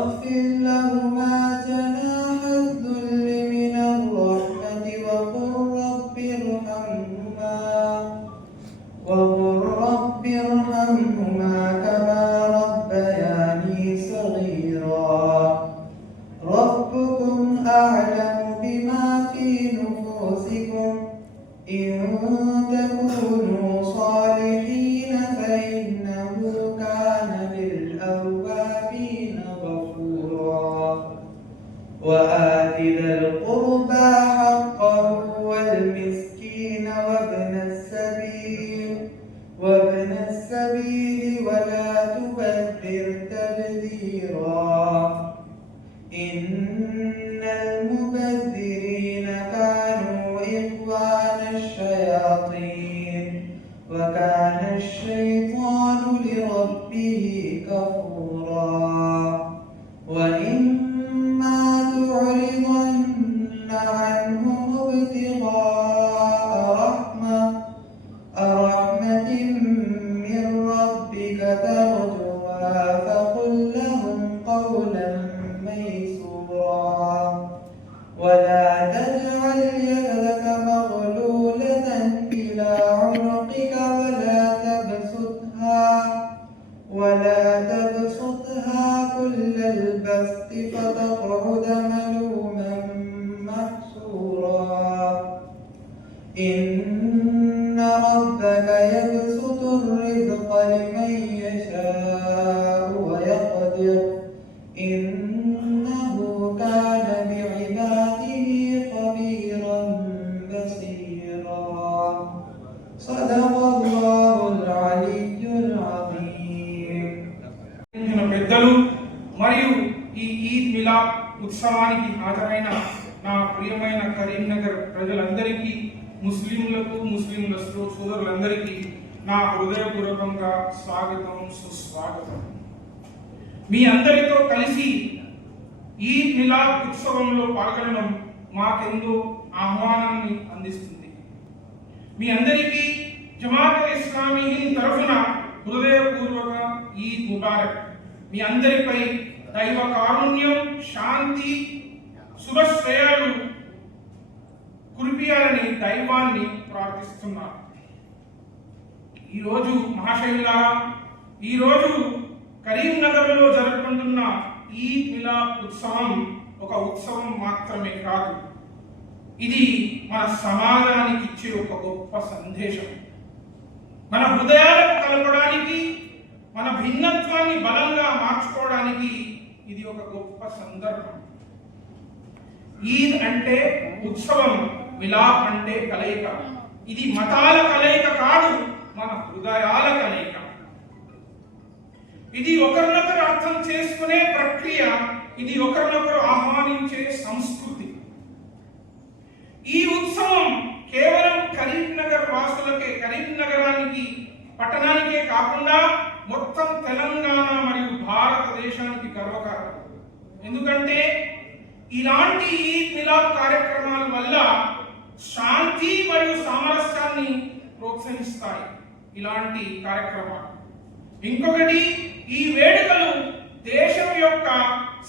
واخفض لهما جناح الذل من الرحمة وقل رب ارحمهما كما ربياني صغيرا ربكم أعلم بما في نفوسكم إن تكونوا صالحين فإنه كان للأوابين غفورا وآت ذا القربى حقه والمسكين وابن السبيل ولا تبذر تبذيرا إن المبذرين كانوا إخوان الشياطين وكان الشيطان لربه كفورا وإما تعرضن عنهم ابتغاء رحمة من ربك ترجوها فقل لهم قولا ميسورا ولا تجعل يدك مغلولة إلى عنقك ولا تبسطها كل البسط فتقعد ملوما محسورا إن ربك يبسط الرزق لمن يشاء ويقدر إنه كان بعباده خبيرا بصيرا صدق الله العلي العظيم. పెద్దలు మరియు ఈ ఈద్ మిలాద్ ఉత్సవానికి హాజరైన నా ప్రియమైన కరీంనగర్ ప్రజలందరికీ ముస్లింల సోదరులందరికీ నా హృదయపూర్వకంగా స్వాగతం సుస్వాగతం. మీ అందరితో కలిసి ఈద్ మిలాద్ ఉత్సవంలో పాల్గొనడం మాకెంతో ఆహ్వానాన్ని అందిస్తుంది. మీ అందరికీ జమాత్ ఇస్లామీ హింద్ తరఫున హృదయపూర్వక ఈద్ ముబారక్. మీ అందరిపై దైవ కారుణ్యం, శాంతి, శుభశ్రేయాలు కురిపియాలని దైవాన్ని ప్రార్థిస్తున్నారు. ఈరోజు మహాశైలులారా, ఈరోజు కరీంనగర్లో జరుపుకుంటున్న ఈద్ మిలాద్ ఉత్సవం ఒక ఉత్సవం మాత్రమే కాదు, ఇది మన సమాజానికి ఇచ్చే ఒక గొప్ప సందేశం. మన హృదయాలను కలపడానికి, మన భిన్నత్వాన్ని బలంగా మార్చుకోవడానికి ఇది ఒక గొప్ప సందర్భం. ఈద్ అంటే ఉత్సవం, మిలాద్ అంటే కలయిక. ఇది మతాల కలయిక కాదు, మన హృదయాల కలయిక. ఇది ఒకరినొకరు అర్థం చేసుకునే ప్రక్రియ, ఇది ఒకరినొకరు ఆహ్వానించే సంస్కృతి. ఈ ఉత్సవం కేవలం కరీంనగర్ వాసులకే, కరీంనగరానికి పట్టణానికే కాకుండా మొత్తం తెలంగాణ మరియు భారతదేశానికి గర్వకారణం. ఎందుకంటే ఇలాంటి ఈద్ మిలాద్ కార్యక్రమాల వల్ల శాంతి మరియు సామరస్యాన్ని ప్రోత్సహిస్తాయి ఇలాంటి కార్యక్రమాలు. ఇంకొకటి, ఈ వేడుకలు దేశం యొక్క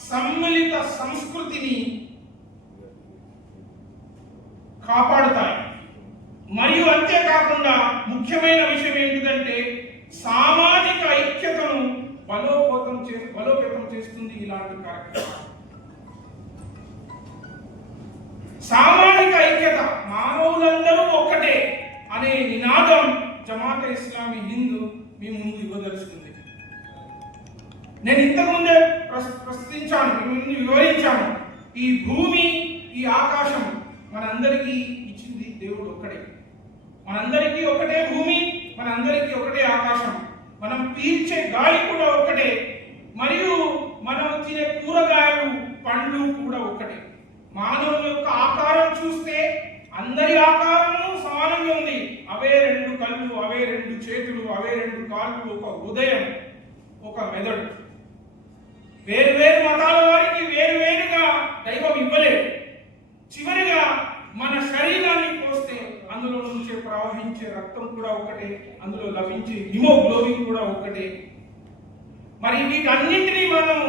సమ్మిళిత సంస్కృతిని కాపాడుతాయి. మరియు అంతేకాకుండా ముఖ్యమైన విషయం ఏంటిదంటే సామాజిక ఐక్యతను బలోపేతం చేస్తుంది ఇలాంటి కార్యక్రమాలు. సామాజిక ఐక్యత, మానవులందరూ ఒక్కటే అనే నినాదం జమాత్ ఇస్లామీ హింద్ మీ ముందు ఇవ్వదలుచుకుంది. నేను ఇంతకుముందే ప్రశ్నించాను, మీ ముందు వివరించాను. ఈ భూమి, ఈ ఆకాశం మనందరికీ ఇచ్చింది దేవుడు ఒక్కడే. మనందరికీ ఒకటే భూమి, మనందరికీ ఒకటే ఆకాశం. మనం పీల్చే గాలి కూడా ఒక్కటే, మరియు మనం తినే కూరగాయలు, పండ్లు కూడా ఒక్కటే. మానవుల యొక్క ఆకారం చూస్తే అందరి ఆకారము సమానంగా ఉంది. అవే రెండు కళ్ళు, అవే రెండు చేతులు, అవే రెండు కాళ్ళు, ఒక హృదయం, ఒక మెదడు. వేరు వేరు మతాల వారికి వేరువేరుగా దైవం ఇవ్వలేదు. చివరిగా మన శరీరాన్ని పోస్తే అందులో నుంచి ప్రవహించే రక్తం కూడా ఒకటే, అందులో లభించే హిమోగ్లోబిన్ కూడా ఒకటే. మరి వీటన్నింటినీ మనం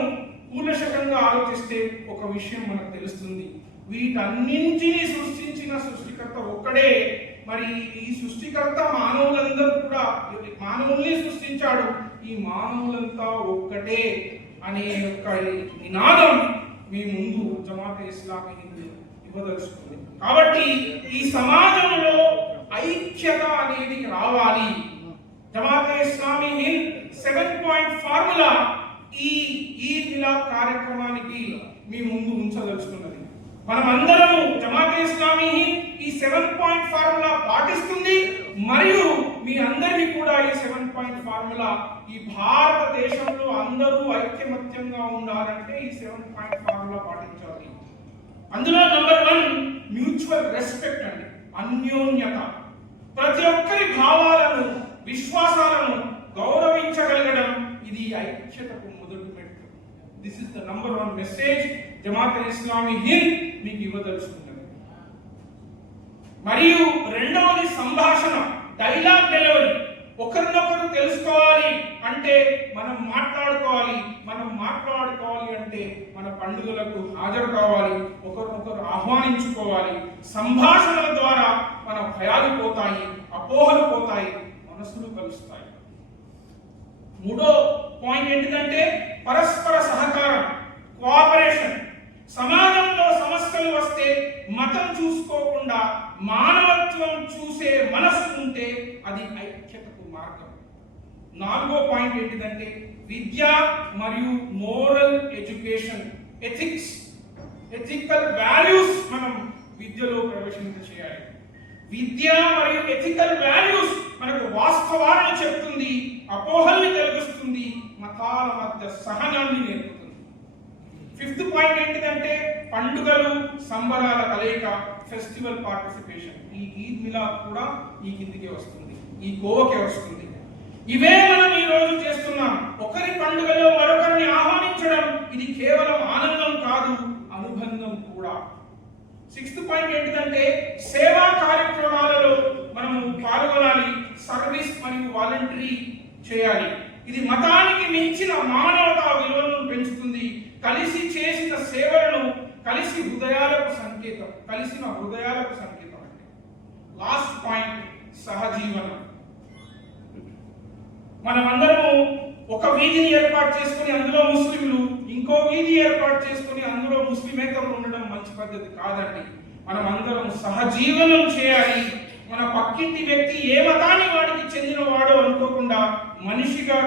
కూలశకంగా ఆలోచిస్తే ఒక విషయం మనకు తెలుస్తుంది. వీటన్నింటినీ సృష్టించిన సృష్టికర్త ఒక్కడే. మరి ఈ సృష్టికర్త మానవులందరూ కూడా మానవుల్ని సృష్టించాడు. ఈ మానవులంతా ఒక్కటే అనే యొక్క నినాదం మీ ముందు జమాతే ఇస్లామీ హింద్ ఇవ్వదలుచుకుంది. కాబట్టి ఈ సమాజంలో ఐక్యత అనేది రావాలి. జమాతే ఇస్లామీ హింద్ 7 పాయింట్ ఫార్ములా ఈ ఈద్ మిలాద్ కార్యక్రమానికి మీ ముందు ఉంచదలుచుకున్నది. మనమందరము జమాతే ఇస్లామీ హింద్ ఈ 7 పాయింట్ ఫార్ములా పాటిస్తుంది. మరియు మీ అందరినీ కూడా ఈ 7 పాయింట్ ఫార్ములా ఈ భారతదేశంలో అందరూ ఐక్యమత్యంగా ఉండాలంటే ఈ 7 పాయింట్ ఫార్ములా పాటించాలి. అందులో నంబర్ 1 మ్యూచువల్ రెస్పెక్ట్ అండి, అన్యోన్యత. ప్రతి ఒక్కరి భావాలను విశ్వాసాలను గౌరవించగలగడం ఇది ఐక్యతకు మొదటి మెట్టు. This is the number 1 message Jamaat-e Islami Hind మీకు ఇవ్వదలుచుకున్నది. మరియు రెండవది సంభాషణ, డైలాగ్ డెలివరీ. ఒకరినొకరు తెలుసుకోవాలి అంటే మనం మాట్లాడుకోవాలి. మనం మాట్లాడుకోవాలి అంటే మన పండుగలకు హాజరు కావాలి, ఒకరినొకరు ఆహ్వానించుకోవాలి. సంభాషణల ద్వారా మన భయాలు పోతాయి, అపోహలు పోతాయి, మనసులు కలుస్తాయి. మూడో పాయింట్ ఏంటిదంటే పరస్పర సహకారం, కోఆపరేషన్. సమాజంలో సమస్యలు వస్తే మతం చూసుకోకుండా మానవత్వం చూసే మనసు ఉంటే అది ఐక్యతకు మార్గం. నాలుగో పాయింట్ ఏంటిదంటే విద్య మరియు మోరల్ ఎడ్యుకేషన్, ఎథికల్ వాల్యూస్ మనం విద్యలో ప్రవేశింపచేయాలి. విద్య మరియు ఎథికల్ వాల్యూస్ మనకు వాస్తవాలను చెప్తుంది, అపోహల్ని తొలగిస్తుంది, మతాల మధ్య సహనాన్ని నేర్పుతుంది. ఫిఫ్త్ పాయింట్ ఏంటిదంటే పండుగలు సంబరాల కలయిక, ఫెస్టివల్ పార్టిసిపేషన్. ఈ ఈద్ మిలాద్ కూడా ఈ కిందికే వస్తుంది, ఈ కోవకే వస్తుంది. ఇవే మనం ఈ రోజు చేస్తున్నాం. ఒకరి పండుగలో మరొకరిని ఆహ్వానించడం ఇది కేవలం ఆనందం కాదు, అనుబంధం కూడా. సిక్స్త్ పాయింట్ ఏంటిదంటే సేవా కార్యక్రమాలలో మనము పాల్గొనాలి, సర్వీస్ మరియు వాలంటరీ చేయాలి. ఇది మతానికి మించిన మానవతా విలువలను పెంచుతుంది. కలిసి చేసిన సేవలను కలిసిన హృదయాలకు సంకేతం అంటే. లాస్ట్ పాయింట్ సహజీవనం. మనమందరము ఒక వీధిని ఏర్పాటు చేసుకుని అందులో ముస్లింలు, ఇంకో వీధి ఏర్పాటు చేసుకుని అందులో ముస్లిమేతరులు ఉండడం మంచి పద్ధతి కాదండి. మనం అందరం సహజీవనం చేయాలి. మన పక్కింటి వ్యక్తి ఏ మతాన్ని వాడికి చెందినవాడో అనుకోకుండా మనిషిగా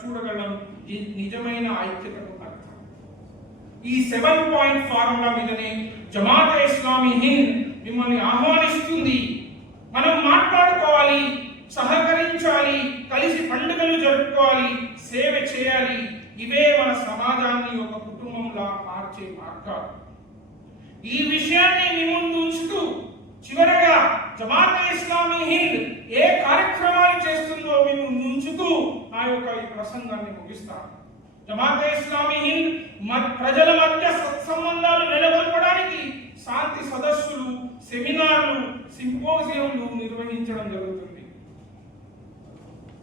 చూడగలం నిజమైన ఐక్యతకు అర్థం. ఈ 7 పాయింట్ ఫార్ములా మీదనే జమాతే ఇస్లామీ హింద్ మిమ్మల్ని ఆహ్వానిస్తుంది. మనం మాట్లాడుకోవాలి, సహకరించాలి, కలిసి పండుగలు జరుపుకోవాలి, సేవ చేయాలి. ఇవే మన సమాజాన్ని ఒక కుటుంబంలా మార్చే మార్గాలు. ఈ విషయాన్ని మీ ముందు ఉంచుతూ చివరగా జమాతే ఇస్లామీ హింద్ ఏ కార్యక్రమాలు చేస్తుందో మీ ముందు ఉంచుతూ నా యొక్క ఈ ప్రసంగాన్ని ముగిస్తాను. జమాతే ఇస్లామీ హింద్ ప్రజల మధ్య సత్సంబంధాలు నెలకొల్పడానికి శాంతి సదస్సులు, సెమినార్లు, సింపోజియంలు నిర్వహించడం జరుగుతుంది.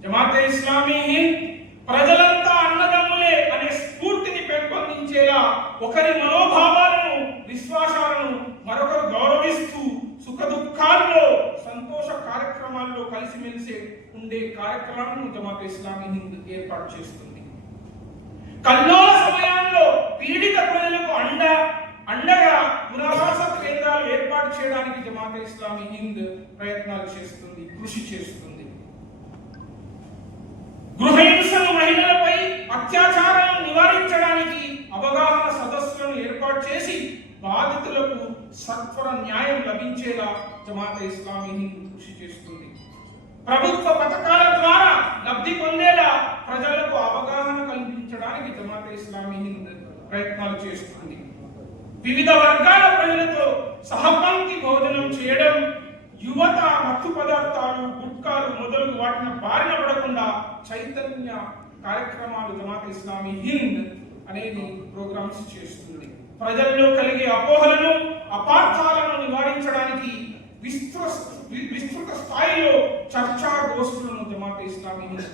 జమాతే ఇస్లామీ హింద్ ప్రజలంతా అన్నదమ్ములే అనే స్ఫూర్తిని పెంపొందించేలా ఒకరి మనోభావాలను, విశ్వాసాలను మరొకరు గౌరవిస్తూ సుఖ దుఃఖాల్లో, సంతోష కార్యక్రమాల్లో కలిసిమెలిసి ఉండే కార్యక్రమాలను జమాతే ఇస్లామీ హింద్ ఏర్పాటు చేస్తుంది. కల్లోల సమయాల్లో పీడిత ప్రజలకు అండగా పునరావాస కేంద్రాలు ఏర్పాటు చేయడానికి జమాతే ఇస్లామీ హింద్ ప్రయత్నాలు చేస్తుంది, కృషి చేస్తుంది. గృహహింసలు, మహిళలపై అత్యాచారాలను నివారించడానికి అవగాహన సదస్సులను ఏర్పాటు చేసి బాధితులకు సత్వర న్యాయం లభించేలా జమాతే ఇస్లామీ హింద్ కృషి చేస్తుంది. ప్రభుత్వ పథకాల ద్వారా లబ్ధి పొందేలా ప్రజలకు అవగాహన కల్పించడానికి జమాతే ఇస్లామీ హింద్ ప్రయత్నాలు చేస్తుంది. వివిధ వర్గాల ప్రజలతో సహపంక్తి భోజనం చేయడం, యువత మత్తు పదార్థాలు, గుట్కాలు మొదలగు వాటిని బారిన పడకుండా చైతన్య కార్యక్రమాలు జమాతే ఇస్లామీ హింద్ అనేది ప్రోగ్రామ్స్ చేస్తుంది. ప్రజల్లో కలిగే అపోహలను, అపార్థాలను నివారించడానికి విస్తృత స్థాయిలో చర్చా గోష్ఠులను జమాతే ఇస్లామీ హింద్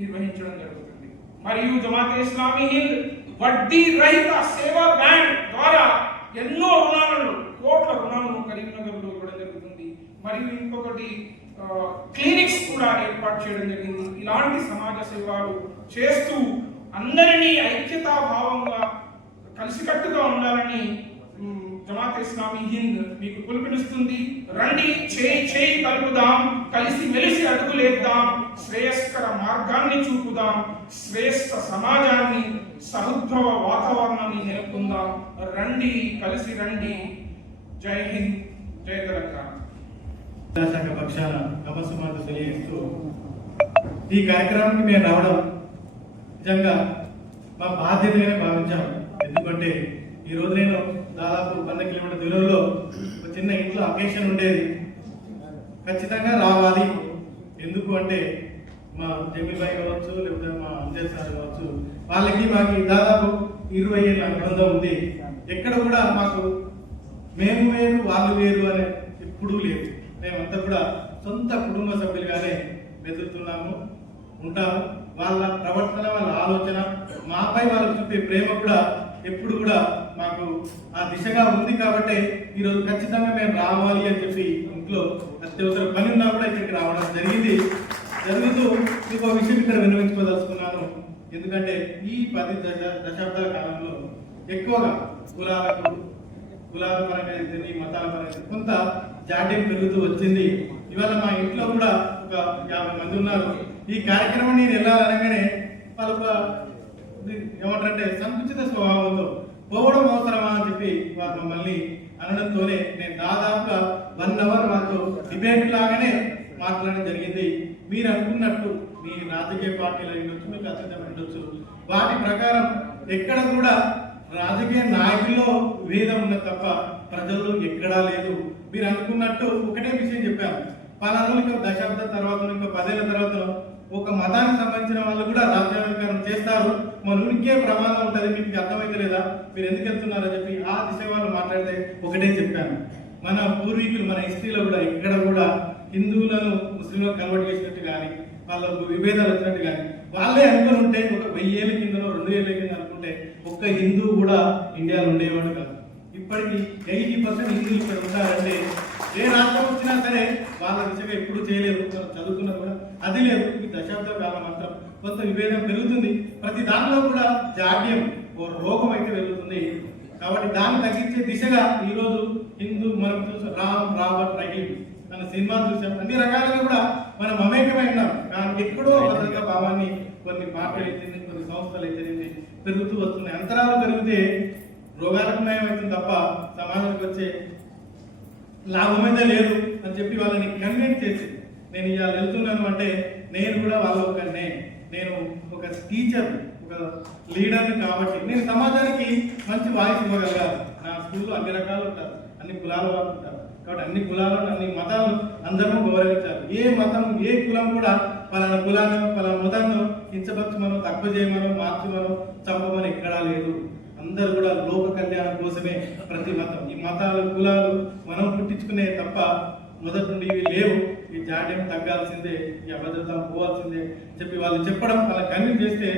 నిర్వహించడం జరుగుతుంది. మరియు జమాతే ఇస్లామీ హింద్ వడ్డీ రహిత సేవా బ్యాంక్ ద్వారా ఎన్నో రుణాలను, కోట్ల రుణాలను కరీంనగర్లో ఇవ్వడం జరుగుతుంది. మరియు ఇంకొకటి క్లినిక్స్ కూడా ఏర్పాటు చేయడం జరిగింది. ఇలాంటి సమాజ సేవలు చేస్తూ అందరినీ ఐక్యతా భావంగా కలిసికట్టుగా ఉండాలని జమాత్ ఇస్లామీ హింద్ మీకు పిలుపునిస్తుంది. రండి, చేయి చేయి కలుపుదాం, కలిసి మెలిసి అడుగులేద్దాం, శ్రేయస్కర మార్గాన్ని చూపుదాం, శ్రేష్ఠ సమాజాన్ని, సముద్భవ వాతావరణాన్ని నెలకొందాం. రండి, కలిసి రండి. జై హింద్, జై తెలంగాణ. శాఖ పక్షాన నమస్సుమార్లు తెలియజేస్తూ ఈ కార్యక్రమానికి మేము రావడం నిజంగా మా బాధ్యతగానే భావించాం. ఎందుకంటే ఈరోజు నేను దాదాపు 100 కిలోమీటర్ల దూరంలో ఒక చిన్న ఇంట్లో అకేషన్ ఉండేది. ఖచ్చితంగా రావాలి. ఎందుకు అంటే మా జమీల్ భాయ్ కావచ్చు, లేకపోతే మా అంజల్ సార్ కావచ్చు, వాళ్ళకి మాకు దాదాపు 20 ఏళ్ళ అనుబంధం ఉంది. ఎక్కడ కూడా మాకు మేము వేరు వాళ్ళు వేరు అనే ఎప్పుడూ లేదు. మేమంతా కూడా సొంత కుటుంబ సభ్యులుగానే మెదులుతున్నాము, ఉంటాము. వాళ్ళ ప్రవర్తన, వాళ్ళ ఆలోచన, మాపై వాళ్ళు చూపే ప్రేమ కూడా ఎప్పుడు కూడా మాకు ఆ దిశగా ఉంది. కాబట్టి ఈరోజు ఖచ్చితంగా మేము రావాలి అని చెప్పి ఇంట్లో అత్యవసర పని ఉన్నా కూడా ఇక్కడికి రావడం జరుగుతూ మీకు ఒక విషయం ఇక్కడ విన్నవించుకోదలుచుకున్నాను. ఎందుకంటే ఈ 10 దశాబ్దాల కాలంలో ఎక్కువగా కులాల పరంగా అయితే, మతాల పరంగా కొంత జాడ్యం పెరుగుతూ వచ్చింది. ఇవాళ మా ఇంట్లో కూడా ఒక 50 మంది ఉన్నారు. ఈ కార్యక్రమం నేను వెళ్ళాలనగానే వాళ్ళు ఏమంటారంటే సంకుచిత స్వభావంతో పోవడం అవసరమా అని చెప్పి వారు మమ్మల్ని అనడంతోనే నేను దాదాపుగా 1 అవర్ మాకు డిబేట్ లాగానే మాట్లాడడం జరిగింది. మీరు అనుకున్నట్టు మీ రాజకీయ పార్టీలు ఉండొచ్చు, మీకు అత్యంతమైన ఉండొచ్చు, వాటి ప్రకారం ఎక్కడ కూడా రాజకీయ నాయకుల్లో విభేదం ఉన్న తప్ప ప్రజల్లో ఎక్కడా లేదు. మీరు అనుకున్నట్టు ఒకటే విషయం చెప్పాను. పలానా ఇంకో దశాబ్దం తర్వాత, ఇంకో 10 ఏళ్ల తర్వాత ఒక మతానికి సంబంధించిన వాళ్ళు కూడా రాజ్యాంగీకరణ చేస్తారు, మన ఉనికే ప్రమాదం ఉంటుంది, మీకు అర్థమైతే లేదా, మీరు ఎందుకు వెళ్తున్నారని చెప్పి ఆ దిశ వాళ్ళు మాట్లాడితే ఒకటే చెప్పాను. మన పూర్వీకులు మన హిస్టరీలో కూడా ఎక్కడ కూడా హిందువులను ముస్లింలకు కన్వర్ట్ చేసినట్టు కానీ, వాళ్ళకు విభేదాలు వచ్చినట్టు కానీ వాళ్ళే అనుకుని ఉంటే ఒక 1000 ఏళ్ళ కిందనో 2000 ఏళ్ళ కింద అనుకుంటే ఒక్క హిందువు కూడా ఇండియాలో ఉండేవాడు కాదు. ఇప్పటికీ 80% హిందువులు ఇక్కడ ఉంటారంటే ఏ రాష్ట్రం వచ్చినా సరే వాళ్ళ విషయంగా ఎప్పుడు చేయలేదు. చదువుకున్నా కూడా అది లేదు. ఈ దశాబ్ద కాలం మాత్రం కొంత విభేదం పెరుగుతుంది. ప్రతి దానిలో కూడా జాడ్యం ఓ రోగం అయితే పెరుగుతుంది. కాబట్టి దాన్ని తగ్గించే దిశగా ఈరోజు హిందూ మనం చూసాం, రాబర్ట్ రహీమ్ మన సినిమాలు చూసాం, అన్ని రకాలుగా కూడా మనం మమేకమై ఉన్నాం. కానీ ఎక్కడో భద్రతా భావాన్ని కొన్ని పార్టీలు అయితే, కొన్ని సంస్థలు అయితే పెరుగుతూ వస్తున్నాయి. అంతరాలు పెరిగితే రోగాలకు నయమవుతుంది తప్ప సమాజానికి వచ్చే లాభమైతే లేదు అని చెప్పి వాళ్ళని కన్విన్స్ చేసి నేను ఇవాళ వెళ్తున్నాను అంటే నేను కూడా వాళ్ళ ఒకనే, నేను ఒక టీచర్, ఒక లీడర్ని కాబట్టి నేను సమాజానికి మంచి వాయిస్ ఇవ్వగలగాలి. నా స్కూల్లో అన్ని రకాలు ఉంటారు, అన్ని కులాల వాళ్ళు ఉంటారు. కాబట్టి అన్ని కులాలను, అన్ని మతాలు అందరూ గౌరవించాలి. ఏ మతం, ఏ కులం కూడా పలానా కులాన్ని, పలానా మతాన్ని కించపరచమనో, తక్కువ చేయమనో, మార్చమనో, చంపమని ఎక్కడా లేదు. అందరూ కూడా లోక కళ్యాణం కోసమే ప్రతి మతం. ఈ మతాలు, కులాలు మనం పుట్టించుకునే తప్ప మొదటి నుండి ఇవి లేవు. ఈ జాడ్యం తగ్గాల్సిందే, ఈ అభద్రత పోవాల్సిందే చెప్పి వాళ్ళు చెప్పడం, వాళ్ళని కన్విన్స్ చేస్తే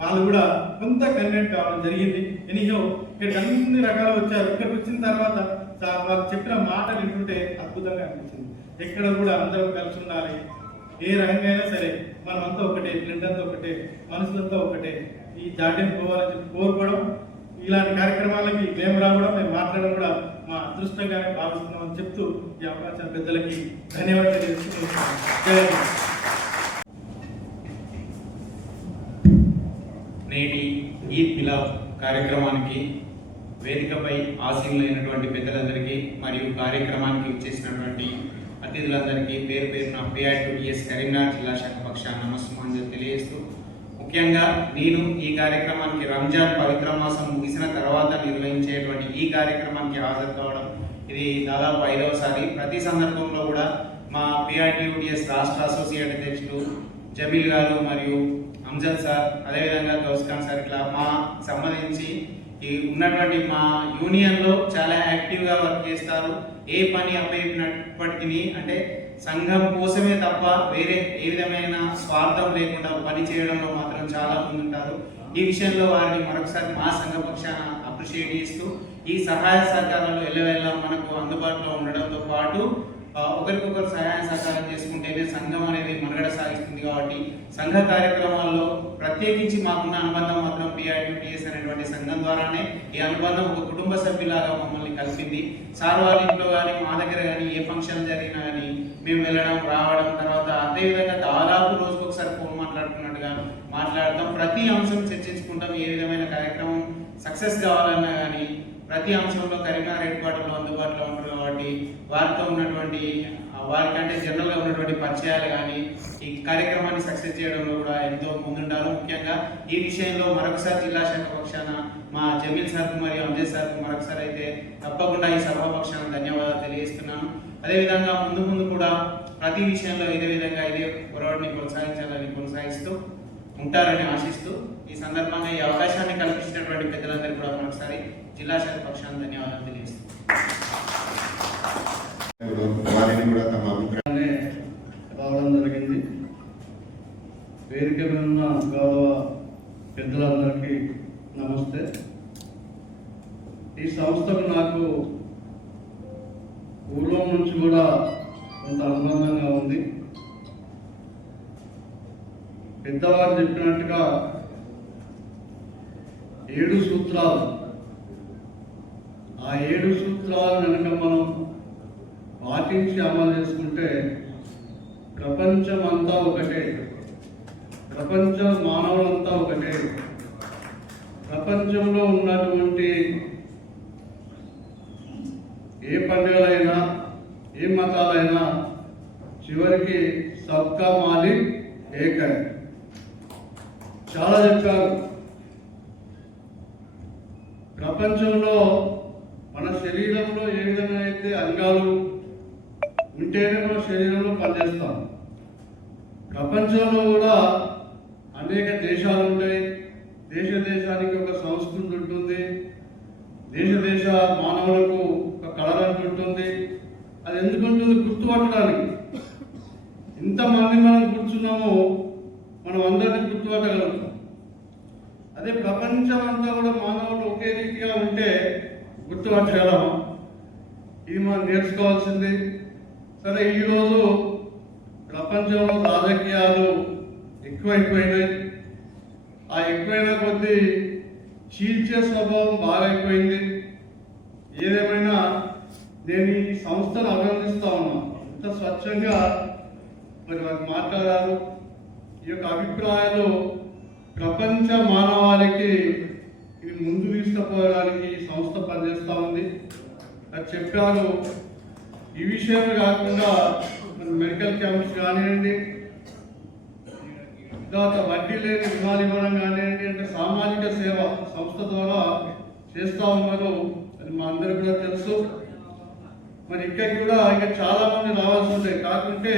వాళ్ళు కూడా కొంత కన్విన్స్ కావడం జరిగింది. ఎనీహో ఇక్కడికి అన్ని రకాలు వచ్చారు. ఇక్కడికి వచ్చిన తర్వాత వాళ్ళు చెప్పిన మాటలు వింటుంటే అద్భుతంగా అనిపించింది. ఎక్కడ కూడా అందరం కలిసి ఉండాలి, ఏ రకంగా అయినా సరే మనమంతా ఒకటే, బ్లడ్ అంతా ఒకటే, మనుషులంతా ఒకటే, ఈ జాడ్యం పోవాలని చెప్పి కోరుకోవడం, ఇలాంటి కార్యక్రమాలకి మేము రావడం, మేము మాట్లాడడం కూడా మా అదృష్టంగా భావిస్తున్నామని చెప్తూ ఈ అవకాశం పెద్దలకి ధన్యవాదాలు తెలుసుకుంటున్నాను. జై హింద్. నేటి ఈద్ మిలాద్ కార్యక్రమానికి వేదికపై ఆసీనులైనటువంటి పెద్దలందరికీ మరియు కార్యక్రమానికి ఇచ్చేసినటువంటి అతిథులందరికీ పేరు పేరున PITODS కరీంనగర్ జిల్లా శాఖ పక్షాన నమస్సుమాంజలి తెలియజేస్తూ, ముఖ్యంగా నేను ఈ కార్యక్రమానికి రంజాన్ పవిత్ర మాసం ముగిసిన తర్వాత నిర్వహించేటువంటి ఈ కార్యక్రమానికి హాజరు కావడం ఇది దాదాపు 5వసారి. ప్రతి సందర్భంలో కూడా మా PITODS రాష్ట్ర అసోసియేట్ అధ్యక్షులు జమీల్ గారు మరియు అంజద్ సార్, అదేవిధంగా గౌస్ ఖాన్ సార్, ఇట్లా మా సంబంధించి ఈ ఉన్నటువంటి మా యూనియన్లో చాలా యాక్టివ్గా వర్క్ చేస్తారు. ఏ పని అప్పయినప్పటికీ అంటే సంఘం కోసమే తప్ప వేరే ఏ విధమైన స్వార్థం లేకుండా పని చేయడంలో మాత్రం చాలా ముందుంటారు. ఈ విషయంలో వారిని మరొకసారి మా సంఘ పక్షాన అప్రిషియేట్ చేస్తూ ఈ సహాయ సహకారాలు ఎల్లవేళ మనకు అందుబాటులో ఉండడంతో పాటు ఒకరికొకరు సహాయ సహకారం చేసుకుంటేనే సంఘం అనేది మనుగడ సాగిస్తుంది. కాబట్టి సంఘ కార్యక్రమాల్లో ప్రత్యేకించి మాకున్న అనుబంధం మాత్రం PITTS అనేటువంటి సంఘం ద్వారానే ఈ అనుబంధం ఒక కుటుంబ సభ్యులాగా మమ్మల్ని కలిపింది. సార్ వాళ్ళ ఇంట్లో కానీ మా దగ్గర కానీ ఏ ఫంక్షన్ జరిగినా కానీ మేము వెళ్ళడం రావడం, తర్వాత అదేవిధంగా దాదాపు రోజుకు ఒకసారి ఫోన్ మాట్లాడుతున్నట్టుగా మాట్లాడతాం. ప్రతి అంశం చర్చించుకుంటాం. ఏ విధమైన కార్యక్రమం సక్సెస్ కావాలన్నా కానీ ప్రతి అంశంలో కరీంనగర్ హెడ్ క్వార్టర్లో అందుబాటులో ఉంటారు. కాబట్టి వారితో ఉన్నటువంటి వారికంటే జనరల్గా ఉన్నటువంటి పరిచయాలు కానీ ఈ కార్యక్రమాన్ని సక్సెస్ చేయడంలో కూడా ఎంతో ముందుంటారు. ముఖ్యంగా ఈ విషయంలో మరొకసారి జిల్లా శాఖ పక్షాన మా జమీల్ సార్కు మరియు అంజద్ సార్కు మరొకసారి అయితే తప్పకుండా ఈ సభా పక్షాన ధన్యవాదాలు తెలియజేస్తున్నాను. అదేవిధంగా ముందు కూడా ప్రతి విషయంలో ఇదే విధంగా ఇదే పోరాటాన్ని కొనసాగిస్తూ ఉంటారని ఆశిస్తూ ఈ సందర్భంగా ఈ అవకాశాన్ని కల్పించినటువంటి పెద్దలందరికీ కూడా మరొకసారి జిల్లా శాఖ పక్షాన ధన్యవాదాలు తెలియజేస్తున్నాను. రావడం జరిగింది. వేదిక మీద ఉన్న గౌరవ పెద్దలందరికీ నమస్తే. ఈ సంస్థకు నాకు పూర్వం నుంచి కూడా కొంత అనుబంధంగా ఉంది. పెద్దవారు చెప్పినట్టుగా 7 సూత్రాలు, ఆ 7 సూత్రాలు కనుక మనం పాటించి అమలు చేసుకుంటే ప్రపంచం అంతా ఒకటే, ప్రపంచ మానవులంతా ఒకటే, ప్రపంచంలో ఉన్నటువంటి ఏ పండుగలైనా ఏ మతాలైనా చివరికి సబ్కా మాలిక్ ఏకై. చాలా చెప్పారు. ప్రపంచంలో మన శరీరంలో ఏ విధంగా అయితే అంగాలు ఉంటేనే మన శరీరంలో పనిచేస్తాం. ప్రపంచంలో కూడా అనేక దేశాలు ఉంటాయి. దేశానికి ఒక సంస్కృతి ఉంటుంది. దేశ మానవులకు ఒక కళ ఉంటుంది. అది ఎందుకుంటుంది? గుర్తుపట్టడానికి. ఇంతమంది మనం కూర్చున్నామో మనం అందరినీ గుర్తుపట్టగలుగుతాం. అదే ప్రపంచం అంతా కూడా మానవులు ఒకే రీతిగా ఉంటే గుర్తుపట్టగలమా? ఇది మనం నేర్చుకోవాల్సింది. సరే, ఈరోజు ప్రపంచంలో రాజకీయాలు ఎక్కువైపోయినాయి. ఆ ఎక్కువైన కొద్దీ చీల్చే స్వభావం బాగా అయిపోయింది. ఏదేమైనా నేను ఈ సంస్థను అభినందిస్తా ఉన్నా. ఇంత స్వచ్ఛంగా మరి వారు మాట్లాడారు. ఈ యొక్క అభిప్రాయాలు ప్రపంచ మానవాళికి ఇది ముందు తీసుకుపోవడానికి ఈ సంస్థ పనిచేస్తూ ఉంది. అది చెప్పారు. ఈ విషయం కాకుండా మెడికల్ క్యాంప్స్ కానివ్వండి, తర్వాత వడ్డీ లేని రుణాలు ఇవ్వడం కానివ్వండి, అంటే సామాజిక సేవ సంస్థ ద్వారా చేస్తూ ఉన్నారు. అది మా అందరికీ కూడా తెలుసు. మరి ఇక్కడికి కూడా ఇంకా చాలా మంది రావాల్సి ఉంటాయి. కాకుంటే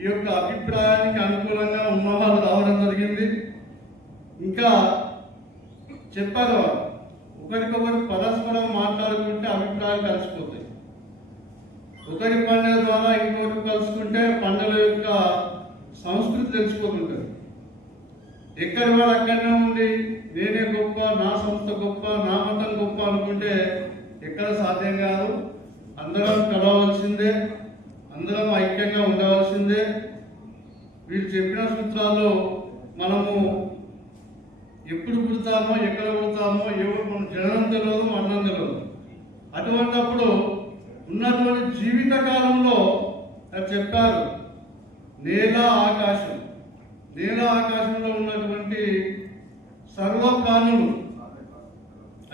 ఈ యొక్క అభిప్రాయానికి అనుకూలంగా ఉన్నవాళ్ళు రావడం జరిగింది. ఇంకా చెప్పారు, ఒకరికొకరు పరస్పరం మాట్లాడుకుంటే అభిప్రాయాలు కలిసిపోతాయి. ఒకరి పండుగ ద్వారా ఇంకొకరు కలుసుకుంటే పండుగల యొక్క సంస్కృతి తెలిసిపోతుంటుంది. ఎక్కడి వారు అక్కడనే ఉండి నేనే గొప్ప, నా సంస్థ గొప్ప, నా మతం గొప్ప అనుకుంటే ఎక్కడ సాధ్యం కాదు. అందరం కలవలసిందే, అందరం ఐక్యంగా ఉండవలసిందే. వీళ్ళు చెప్పిన సూత్రాల్లో మనము ఎప్పుడు పుడతామో, ఎక్కడ పుడతామో, ఎవరు మన జనం తెలియదు, మరణం తెలియదు. అటువంటిప్పుడు ఉన్నటువంటి జీవిత కాలంలో చెప్పారు, నేల ఆకాశంలో ఉన్నటువంటి సర్వ ప్రాణులు,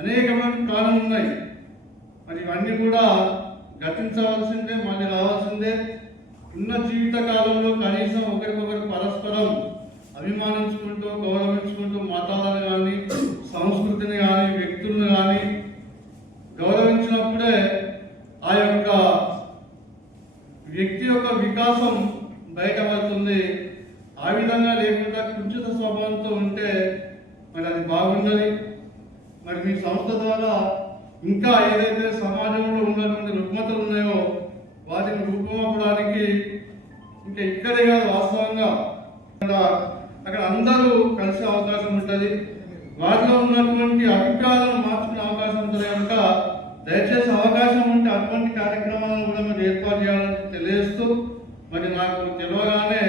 అనేకమైన ప్రాణులు ఉన్నాయి. మరి ఇవన్నీ కూడా గతించవలసిందే, మళ్ళీ రావాల్సిందే. ఉన్న జీవిత కాలంలో కనీసం ఒకరికొకరు పరస్పరం అభిమానించుకుంటూ, గౌరవించుకుంటూ, మతాలను కానీ, సంస్కృతిని కానీ, వ్యక్తులను కానీ గౌరవించినప్పుడే ఆ యొక్క వ్యక్తి యొక్క వికాసం బయటపడుతుంది. ఆ విధంగా లేకుండా కుంచిత స్వభావంతో ఉంటే మరి అది బాగుండదు. మరి మీ సంస్థ ద్వారా ఇంకా ఏదైతే సమాజంలో ఉన్నటువంటి రుగ్మతలు ఉన్నాయో వాటిని రూపుమాపడానికి ఇంకా ఇక్కడే కాదు, వాస్తవంగా అక్కడ అందరూ కలిసే అవకాశం ఉంటుంది. వాటిలో ఉన్నటువంటి అభిప్రాయాలను మార్చుకునే అవకాశం ఉంటుంది కనుక దయచేసి అవకాశం ఉంటే అటువంటి కార్యక్రమాలను కూడా మీరు ఏర్పాటు చేయాలని తెలియజేస్తూ, మరి నాకు తెలియగానే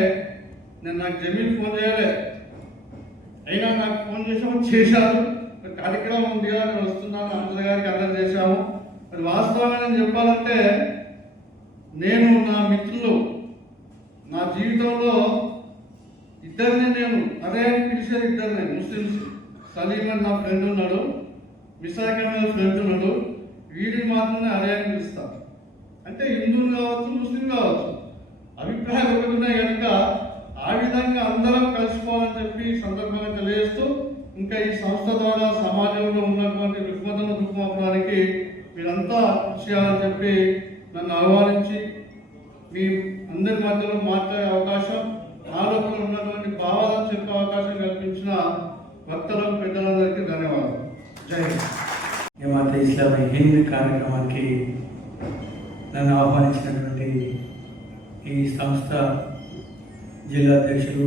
నాకు జమీన్ ఫోన్ చేయలే, అయినా నాకు ఫోన్ చేశారు. కార్యక్రమం ఉంది కదా, నేను వస్తున్నాను, అంజల గారికి అందరూ చేశాము. మరి వాస్తవంగా నేను చెప్పాలంటే నేను నా మిత్రులు నా జీవితంలో ఇద్దరిని నేను అదే పిలిచేది, ఇద్దరిని ముస్లిమ్స్. సలీం అని నా ఫ్రెండ్ ఉన్నాడు, మిసాకిన్ మీద ఫ్రెండ్ ఉన్నాడు, వీడిని మాత్రమే అదే అని పిలుస్తాను. అంటే హిందువులు కావచ్చు, ముస్లిం కావచ్చు, అభిప్రాయాలు ఒకటి ఉన్నాయి కనుక ఆ విధంగా అందరం కలిసిపోవాలని చెప్పి సందర్భంగా తెలియజేస్తూ, ఇంకా ఈ సంస్థ ద్వారా సమాజంలో ఉన్నటువంటి రుగ్మతను రుగ్మపడానికి మీరంతా కృషి చేయాలని చెప్పి నన్ను ఆహ్వానించి మీ అందరి మధ్యలో మాట్లాడే అవకాశం, ఆలోచనలు ఉన్నటువంటి భావాలను చెప్పే అవకాశం కల్పించిన వక్తలకు, పెద్దలందరికీ ధన్యవాదాలు. జై జమాత్ ఇస్లామీ హింద్ కార్యక్రమానికి నన్ను ఆహ్వానించినటువంటి ఈ సంస్థ జిల్లా అధ్యక్షులు,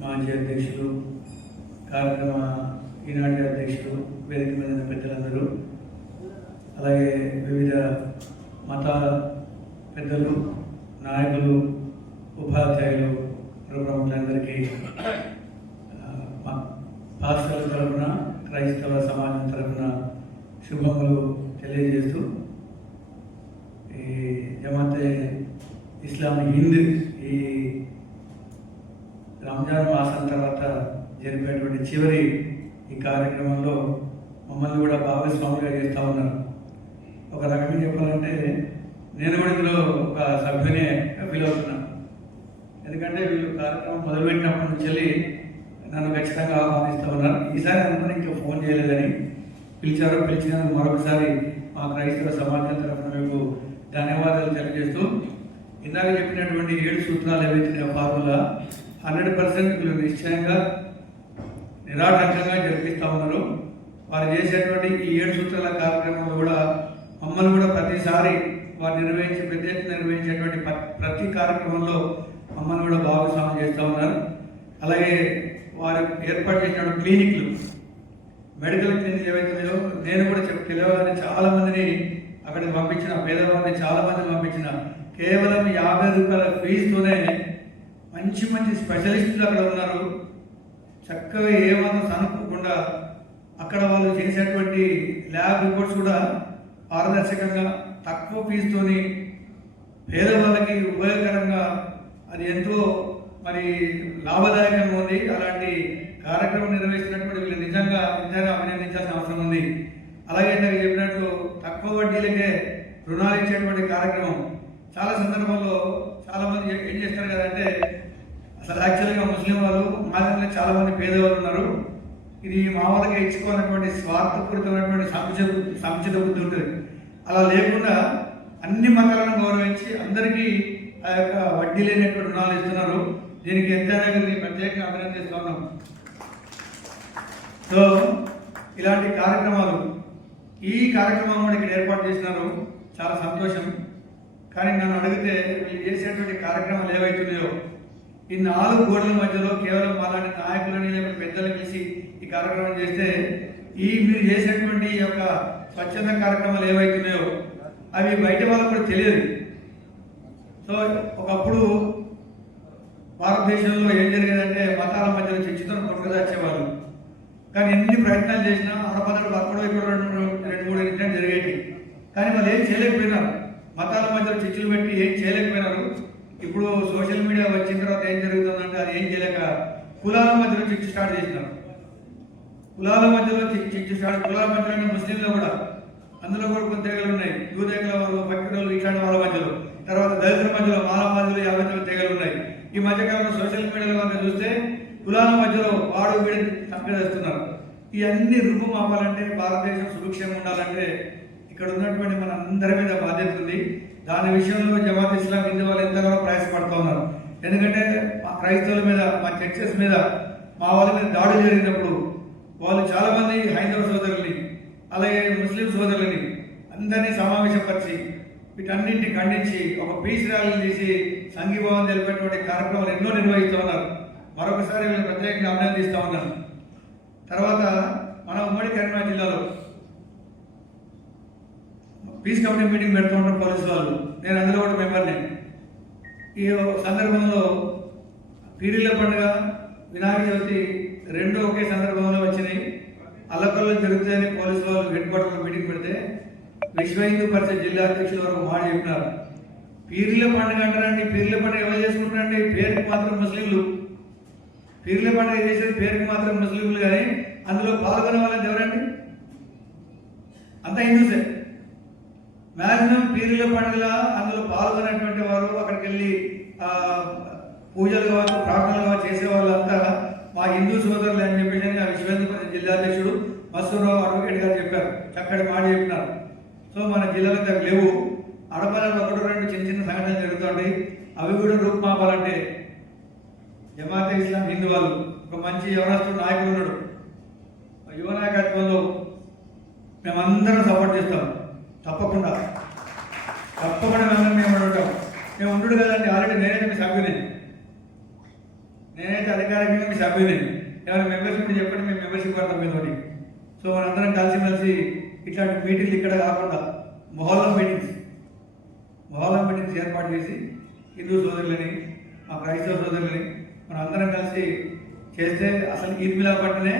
మాజీ అధ్యక్షులు, కార్యక్రమ ఈనాటి అధ్యక్షులు, వేదిక మీద పెద్దలందరూ, అలాగే వివిధ మతాల పెద్దలు, నాయకులు, ఉపాధ్యాయులు, ప్రముఖులందరికీ మా పాస్టర్ల తరఫున, క్రైస్తవ సమాజం తరఫున శుభములు తెలియజేస్తూ, ఈ జమాతే ఇస్లామీ హింద్ ఈ రంజాన్ మాసం తర్వాత జరిపేటువంటి చివరి ఈ కార్యక్రమంలో మమ్మల్ని కూడా భాగస్వాములుగా చేస్తూ ఉన్నారు. ఒక రకంగా చెప్పాలంటే నేను కూడా ఇందులో ఒక సభ్యునే ఫీల్ అవుతున్నాను. ఎందుకంటే వీళ్ళు కార్యక్రమం మొదలుపెట్టినప్పటి నుంచి నన్ను ఖచ్చితంగా ఆహ్వానిస్తూ ఉన్నారు. ఈసారి అనుకుని ఇంకా ఫోన్ చేయలేదని పిలిచినందుకు మరొకసారి మా క్రైస్తవ సమాజం తరఫున మీకు ధన్యవాదాలు తెలియజేస్తూ, ఇందాక చెప్పినటువంటి 7 సూత్రాలు ఏవైతే ఫార్ములా 100% వీళ్ళు నిశ్చయంగా నిరాటంకంగా జరిపిస్తూ ఉన్నారు. వారు చేసేటువంటి ఈ 7 సూత్రాల కార్యక్రమంలో కూడా మమ్మల్ని కూడా ప్రతిసారి వారు పెద్ద ఎత్తున నిర్వహించేటువంటి ప్రతి కార్యక్రమంలో మమ్మల్ని కూడా భాగస్వామ్యం చేస్తూ ఉన్నారు. అలాగే వారు ఏర్పాటు చేసిన క్లినిక్లు, మెడికల్ క్లినిక్ ఏవైతున్నాయో నేను కూడా తెలియగానే చాలామందిని అక్కడికి పంపించిన, పేదవారిని చాలామందిని పంపించిన, కేవలం 50 రూపాయల ఫీజుతోనే మంచి మంచి స్పెషలిస్టులు అక్కడ ఉన్నారు. చక్కగా ఏమాత్రం సనుకోకుండా అక్కడ వాళ్ళు చేసేటువంటి ల్యాబ్ రిపోర్ట్స్ కూడా పారదర్శకంగా తక్కువ ఫీజుతోని పేదవాళ్ళకి ఉపయోగకరంగా అది ఎంతో మరి లాభదాయకంగా ఉంది. అలాంటి కార్యక్రమం నిర్వహిస్తున్నటువంటి వీళ్ళు నిజంగా అభినందించాల్సిన అవసరం ఉంది. అలాగే ఇందాక చెప్పినట్లు తక్కువ వడ్డీలకే రుణాలు ఇచ్చేటువంటి కార్యక్రమం చాలా సందర్భాల్లో చాలామంది ఏం చేస్తారు కదంటే, అసలు యాక్చువల్గా ముస్లిం వాళ్ళు మా దగ్గర చాలామంది పేదవాళ్ళు ఉన్నారు, ఇది మా వాళ్ళకే ఇచ్చుకోవాలన్నటువంటి స్వార్థపూరితమైనటువంటి సంచిత బుద్ధి ఉంటుంది. అలా లేకుండా అన్ని మతాలను గౌరవించి అందరికీ ఆ యొక్క వడ్డీ లేనటువంటి రుణాలు ఇస్తున్నారు. దీనికి ఎంతైనా ప్రత్యేకంగా అభినందిస్తున్నాం. సో ఇలాంటి కార్యక్రమాలు, ఈ కార్యక్రమం కూడా ఇక్కడ ఏర్పాటు చేసినారు, చాలా సంతోషం. కానీ నన్ను అడిగితే వీళ్ళు చేసేటువంటి కార్యక్రమాలు ఏవైతున్నాయో ఈ 4 గోడల మధ్యలో కేవలం అలాంటి నాయకులని లేకపోతే పెద్దలు కలిసి ఈ కార్యక్రమం చేస్తే మీరు చేసేటువంటి ఈ యొక్క స్వచ్ఛంద కార్యక్రమాలు ఏవైతున్నాయో అవి బయట వాళ్ళకు కూడా తెలియదు. సో ఒకప్పుడు భారతదేశంలో ఏం జరిగేదంటే మతాల మధ్యలో చర్చతో కొట్టుకదాచేవాళ్ళు. కానీ ఎన్ని ప్రయత్నాలు చేసినా ఆడపదలు అక్కడో ఇక్కడ 2-3 ఇన్సిడెంట్ జరిగేవి. కానీ వాళ్ళు ఏం చేయలేకపోయినారు, మతాల మధ్యలో చర్చలు పెట్టి ఏం చేయలేకపోయినారు. ఇప్పుడు సోషల్ మీడియా వచ్చిన తర్వాత ఏం జరుగుతుందంటే అది ఏం చేయలేక కులాల మధ్యలో చర్చ స్టార్ట్ చేసినారు. కులాల మధ్యలో ముస్లింలు కూడా, అందులో కూడా కొన్ని తెగలు ఉన్నాయి. యూదేగల వాళ్ళు, భక్తులు, ఇట్లాంటి వాళ్ళ మధ్యలో, తర్వాత దళితుల మధ్యలో, మాల మధ్యలో 59 తెగలు ఉన్నాయి. ఈ మధ్యకాలంలో సోషల్ మీడియాలో కనుక చూస్తే కులాల మధ్యలో వాడు వీడిని చంపేస్తున్నారు. ఇవన్నీ రూపుమాపాలంటే, భారతదేశం సుభిక్షంగా ఉండాలంటే ఇక్కడ ఉన్నటువంటి మన అందరి మీద బాధ్యత ఉంది. దాని విషయంలో జమాత్ ఇస్లాం హిందూ వాళ్ళు ఎంతగానో ప్రయాసపడుతూ ఉన్నారు. ఎందుకంటే మా క్రైస్తవుల మీద, మా చర్చెస్ మీద, మా వాళ్ళ మీద దాడులు జరిగినప్పుడు వాళ్ళు చాలామంది హైందవ సోదరుల్ని, అలాగే ముస్లిం సోదరులని అందరినీ సమావేశపరిచి వీటన్నింటినీ ఖండించి ఒక పీస్ ర్యాలీని తీసి సంఘీభావం తెలిపేటువంటి కార్యక్రమాలు ఎన్నో నిర్వహిస్తూ ఉన్నారు. మరొకసారి వీళ్ళు ప్రత్యేకంగా అభినందిస్తూ ఉన్నాను. తర్వాత మన ఉమ్మడి కరీంనగర్ జిల్లాలో పీస్ కమిటీ మీటింగ్ పెడుతూ ఉంటారు పోలీసు వాళ్ళు. నేను అందులో కూడా మెంబర్ని. ఈ సందర్భంలో పీరీల పండుగ, వినాయక చవితి రెండు ఒకే సందర్భంలో వచ్చినాయి. అల్లకల్లో జరుగుతాయని పోలీసు వాళ్ళు హెడ్ క్వార్టర్లో మీటింగ్ పెడితే విశ్వ హిందూ పరిషత్ జిల్లా అధ్యక్షుల వరకు మాట చెప్పినారు. పీరీల పండుగ అంటారండి, పీరీల పండుగ ఎవరు చేసుకుంటారండి? పేరుకి మాత్రం ముస్లింలు. పీరీల పండుగ చేసేది పేరుకి మాత్రం ముస్లింలు, కానీ అందులో పాల్గొనే వాళ్ళని ఎవరండి? అంతా హిందూసే. మ్యాక్సిమం పీరీల పండుగల అందులో పాల్గొనేటువంటి వారు, అక్కడికి వెళ్ళి పూజలు కావచ్చు, ప్రార్థనలు కావచ్చు చేసే వాళ్ళంతా మా హిందూ సోదరులు అని చెప్పేసి ఆ విశ్వ హిందూ పరిషత్ జిల్లా అధ్యక్షుడు మసూరావు అడ్వకేట్ గారు చెప్పారు. చక్కటి మాట చెప్పినారు. సో మన జిల్లాలో దగ్గర లేవు. ఆడపల్లలో ఒకటి రెండు చిన్న చిన్న సంఘటనలు జరుగుతుంటాయి. అవి కూడా రూపుమాపాలంటే జమాతే ఇస్లాం హిందూ వాళ్ళు ఒక మంచి యవనస్తుడు నాయకుడు ఉన్నాడు. యువ నాయకత్వంలో మేమందరం సపోర్ట్ చేస్తాం. తప్పకుండా మేము ఉంటాం. మేము ఉండడు కదండి. ఆల్రెడీ నేనైతే మీ సభ్యుని, నేనైతే అధికారికంగా మీ సభ్యుని. ఏమైనా మెంబర్షిప్ చెప్పండి, మేము మెంబర్షిప్ పడతాం మీతోటి. సో మనందరం కలిసిమెలిసి ఇట్లాంటి మీటింగ్లు ఇక్కడ కాకుండా మొహల్లా మీటింగ్స్ ఏర్పాటు చేసి హిందూ సోదరులని, మా క్రైస్తవ సోదరులని మనం అందరం కలిసి చేస్తే అసలు ఈద్ మిలాద్ పండుగనే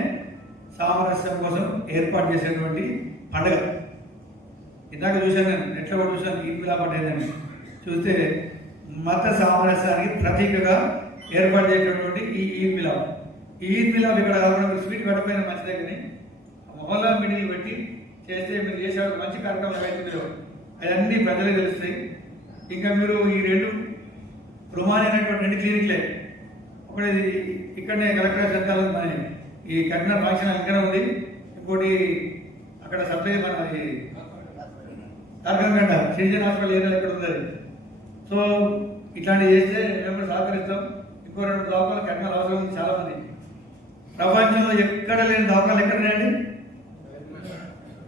సామరస్యం కోసం ఏర్పాటు చేసేటువంటి పండుగ. ఇందాక చూశాను, నేను నెట్లో కూడా చూశాను ఈద్ మిలాద్ పండుగని. చూస్తే మత సామరస్యానికి ప్రతీకగా ఏర్పాటు చేసేటువంటి ఈ ఈద్ మిలాద్. ఈ ఈద్ మిలాద్ ఇక్కడ కాకుండా స్వీట్ కట్టపోయిన మంచిదే, కానీ మొహల్లా మీటింగ్లు పెట్టి చేస్తే మీరు చేసే మంచి కార్యక్రమాలు అవుతుందో అవన్నీ ప్రజలకు తెలుస్తాయి. ఇంకా మీరు ఈ రెండు రుమాని అనేటువంటి రెండు క్లినిక్లే, ఒకటి ఇక్కడనే కలెక్టర్ సంతాలు మన ఈ కరీంనగర్ ఫంక్షన్ ఇక్కడ ఉంది, ఇంకోటి అక్కడ సప్లై మన తారకంగంట సిటిజన్ హాస్పిటల్ ఏరియా ఇక్కడ ఉంది. సో ఇట్లాంటివి చేస్తే మేము సహకరిస్తాం. ఇంకో రెండు దవాఖానాలు కరీంనగర్ అవసరం ఉంది చాలా మంది. ప్రపంచంలో ఎక్కడ లేని దవాఖానాలు ఎక్కడనేయండి?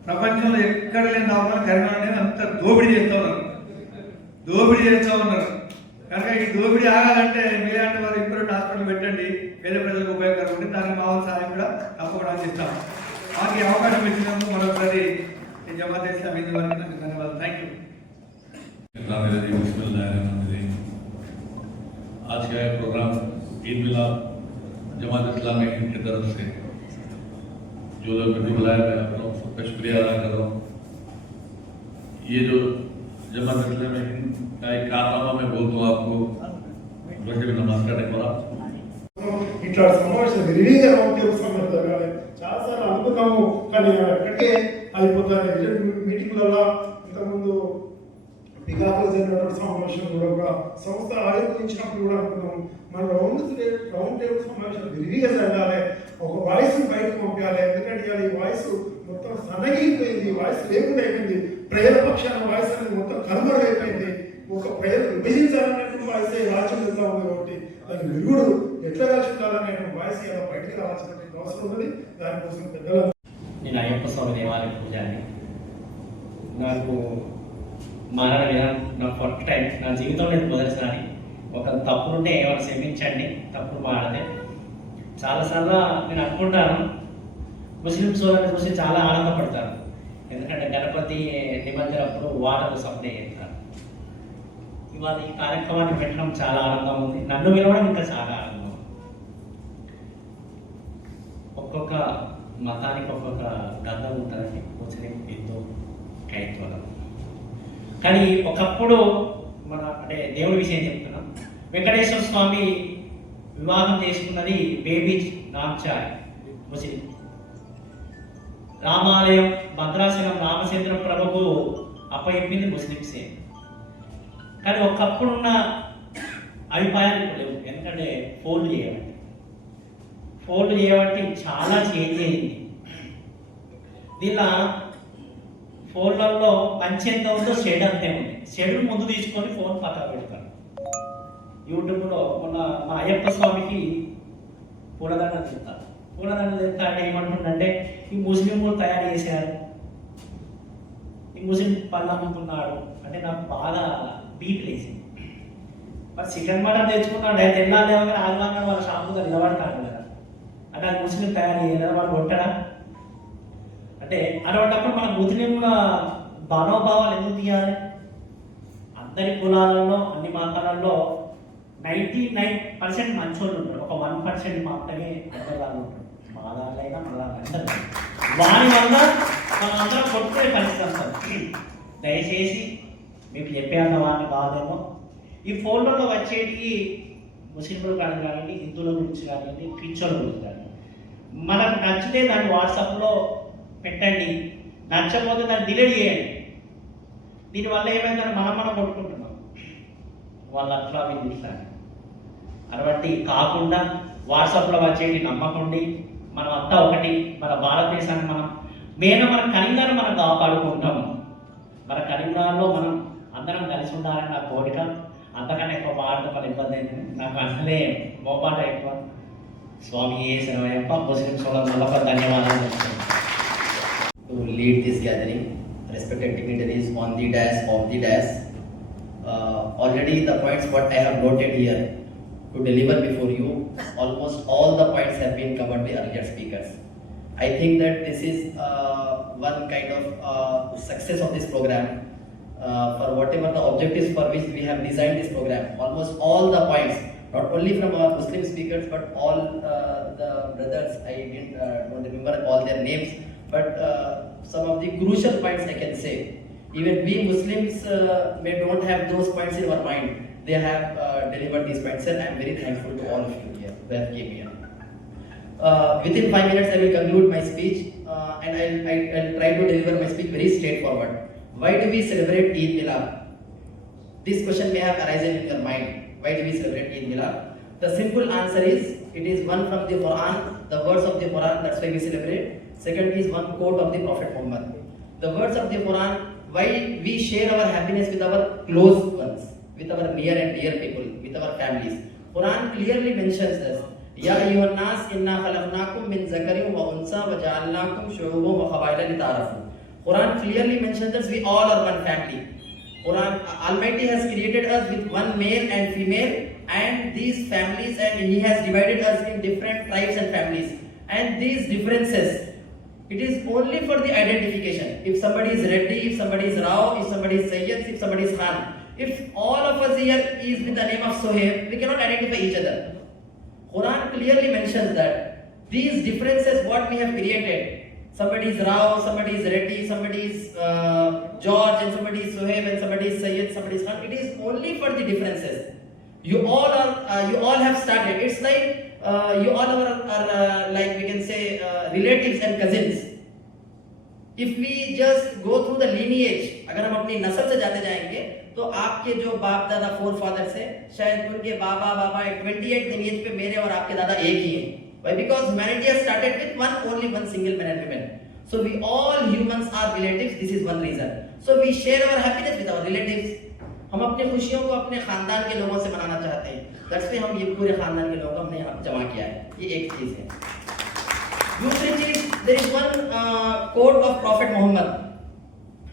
ప్రపంచంలో ఎక్కడ లేని దవాఖానాలు కరీంనగర్ అంత దోపిడీ చేస్తూ ఉన్నారు. కనుక ఈ దోపిడీ ఆగాలంటే మీలాంటి వారు ఇంకో హాస్పిటల్ పెట్టండి, పేద ప్రజలకు ఉపయోగకరం ఉంటుంది. దానికి మామూలు సహాయం కూడా తప్పకుండా అందిస్తాం. మాకు ఈ అవకాశం ఇచ్చినందుకు మరొకసారి జమాతే ఇస్లాం హిందూ వారికి నాకు ధన్యవాదాలు. Thank you. आज का प्रोग्राम ईद मिलाद जमात इस्लामी हिंद की तरफ से जो लोग मुझे बुलाया, मैं आप लोगों सबका शुक्रिया अदा कर रहा हूँ. ये जो जमात इस्लामी हिंद का एक कारनामा मैं बोलता हूँ आपको मस्जिद में नमाज करने वाला ఇట్లా సమావేశం విరివిగా రౌండ్ టేబుల్ సమావేశం జరగాలి. చాలాసార్లు అనుకున్నాము, కానీ ఎక్కడికే అయిపోతాయి. మీటింగ్లలో ఇంతకుముందు పిగాకులు జరిగినటువంటి సమావేశం కూడా సంస్థ ఆవిర్భవించినప్పుడు కూడా అనుకున్నాం మన రౌండ్ టేబుల్ సమావేశం విరివిగా జరగాలి. ఒక వాయిస్ బయటకు పంపించాలి. ఎందుకంటే ఈ వాయిస్ మొత్తం సన్నగిపోయింది, వాయిస్ లేకుండా అయిపోయింది. ప్రజల పక్షాన వాయిస్ అనేది మొత్తం కనుమరుగైపోయింది. ఒక ప్రజలు విభజించాలనేటువంటి వాయిస్ రాజ్యం వెళ్తా ఉంది. కాబట్టి దాని విరుగుడు ఎట్లా కలిసి ఉండాలనే వాయిస్ ఇలా బయటకు రావాల్సినటువంటి అవసరం ఉన్నది. దానికోసం పెద్దల నేను అయ్యప్ప స్వామి దేవాలయ పూజారి. నాకు మారణ విధానం నా ఫస్ట్ టైం నా జీవితంలో మొదటిసారి. ఒక తప్పులుంటే ఏమైనా క్షమించండి, తప్పుడు మారదే. చాలాసార్లు నేను అనుకుంటాను, ముస్లిం సోదరులు చూసి చాలా ఆనందపడతారు. ఎందుకంటే గణపతి నిమజ్జనప్పుడు వాటర్ సప్లై చేస్తారు. ఇవాళ ఈ కార్యక్రమాన్ని పెట్టడం చాలా ఆనందం ఉంది. నన్ను వినవడం ఇంకా చాలా ఆనందం. ఒక్కొక్క మతానికి ఒక్కొక్క గంధం ఉంటుందండి, ముస్లిం, హిందూ, క్రైస్తవులు. కానీ ఒకప్పుడు అంటే దేవుడి విషయం చెప్తున్నాం. వెంకటేశ్వర స్వామి వివాహం చేసుకున్నది బేబీ నాంచాయ్ ముస్లిం. రామాలయం భద్రాచలం రామచంద్ర ప్రభుకు అప్పచెప్పింది ముస్లింసే. కానీ ఒకప్పుడున్న అభిప్రాయాలు ఇప్పుడు లేవు. ఎందుకంటే ఫోన్లు చేయబట్టి చాలా చేంజ్ అయింది. దీనిలో ఫోన్లలో మంచి ఎంత ఉందో షెడ్ అంతే ఉంది. షెడ్ ముందు తీసుకొని ఫోన్ పక్కన పెడతారు. యూట్యూబ్లో మొన్న మా అయ్యప్ప స్వామికి పూలదండలు చెప్తారు. పూలదండలు చెప్తా అంటే ఏమంటుందంటే ఈ ముస్లింలు తయారు చేశారు, ఈ ముస్లిం పళ్ళు అమ్ముతున్నాడు అంటే నాకు బాగా బీపీ లేసింది. మరి చికెన్ మటన్ తెచ్చుకున్నాడు అయితే తెల్లాలి ఆదివారం వాళ్ళ షాపుగా నిలబడతాడు కదా అంటే అది ముస్లిం తయారు చేయలేదా వాడు కొట్టడా అంటే అటువంటిప్పుడు మన ముస్లిం మనోభావాలు ఎందుకు తీయాలి? అందరి కులాలలో అన్ని మతాలలో 99% మంచోళ్ళు ఉంటారు, ఒక 1% మాత్రమే అందరిలాగా ఉంటారు. మా దాంట్లో మన అందరూ వారి వల్ల మనం అందరం కొట్టుకునే పరిస్థితి వస్తుంది. దయచేసి మీకు చెప్పేంత వారిని బాధేమో ఈ ఫోన్లలో వచ్చేటి ముస్లింల కానీ కానివ్వండి, హిందువుల గురించి కానివ్వండి, క్రిస్టియన్ల గురించి కానివ్వండి, మనకు నచ్చితే దాన్ని వాట్సాప్లో పెట్టండి, నచ్చకపోతే దాన్ని డిలీట్ చేయండి. దీనివల్ల ఏమైందని మనం కొట్టుకుంటున్నాం, వాళ్ళు అట్లా వీళ్ళు ఇట్లా. అటువంటి కాకుండా వాట్సాప్లో వచ్చేటి నమ్మకండి, మనం అంతా ఒకటి, మన భారతదేశాన్ని మన కరీంనగర్ మనం కాపాడుకుంటాము. మన కరీంనగర్లో మనం అందరం కలిసి ఉండాలని నా కోరిక. అంతకన్నా ఎక్కువ మాటలు మన ఇబ్బంది అయింది, నాకు అసలే మోపాట ఎక్కువ. స్వామి శరణయ్యప్ప. ముస్లిం సోదరులకు ధన్యవాదాలు. To lead this gathering, respected dignitaries on the dais, of the dais. Already the points what I have noted here to deliver before you, almost all the points have been covered by earlier speakers. I think that this is one kind of success of this program. For whatever the objectives for which we have designed this program, almost all the points, not only from our Muslim speakers, but all the brothers, I don't remember all their names, but some of the crucial points I can say. Even we Muslims may don't have those points in our mind. They have delivered these points, and I am very thankful to all of you here who have came here. Within 5 minutes, I will conclude my speech, and I'll try to deliver my speech very straightforward. Why do we celebrate Eid Milad? This question may have arisen in your mind. Why do we celebrate Eid Milad? The simple answer is, it is one from the Quran, the words of the Quran, that's why we celebrate. Second is one quote of the Prophet Muhammad. The words of the Quran, why we share our happiness with our close ones, with our near and dear people, with our families. Quran clearly mentions this. Ya ayyuhan nas inna khalaqnakum min zakarin wa unsa wa ja'alnakum shu'uban wa qabaila lita'arafu. Quran clearly mentions that we all are one family. Quran, Almighty has created us with one male and female, and these families, and He has divided us in different tribes and families. And these differences, it is only for the identification. If somebody is Reddy, if somebody is Rao, if somebody is Sayyid, if somebody is Khan, if all of us here is with the name of Sohaib, we cannot identify each other. Quran clearly mentions that these differences what we have created, somebody is Rao, somebody is Reddy, somebody is George, and somebody is Sohaib, and somebody is Sayyid, somebody is Khan. It is only for the differences. You all have started. It's like you all are like we can say relatives and cousins. If we just go through the lineage, अगर हम अपनी नस्ल से जाते जाएंगे तो आपके जो बाप दादा फोर फादर्स है, शायद उनके बाबा 28 lineage पे मेरे और आपके दादा एक ही हैं. Why? Because humanity has started with only one single man and woman. So we all humans are relatives. This is one reason. So we share our happiness with our relatives. हम अपनी खुशियों को अपने खानदान के लोगों से मनाना चाहते हैं. That's why हम ये पूरे खानदान के लोगों को हमने यहाँ जमा किया है. ये एक चीज है. दूसरी चीज, there is one quote of Prophet Muhammad,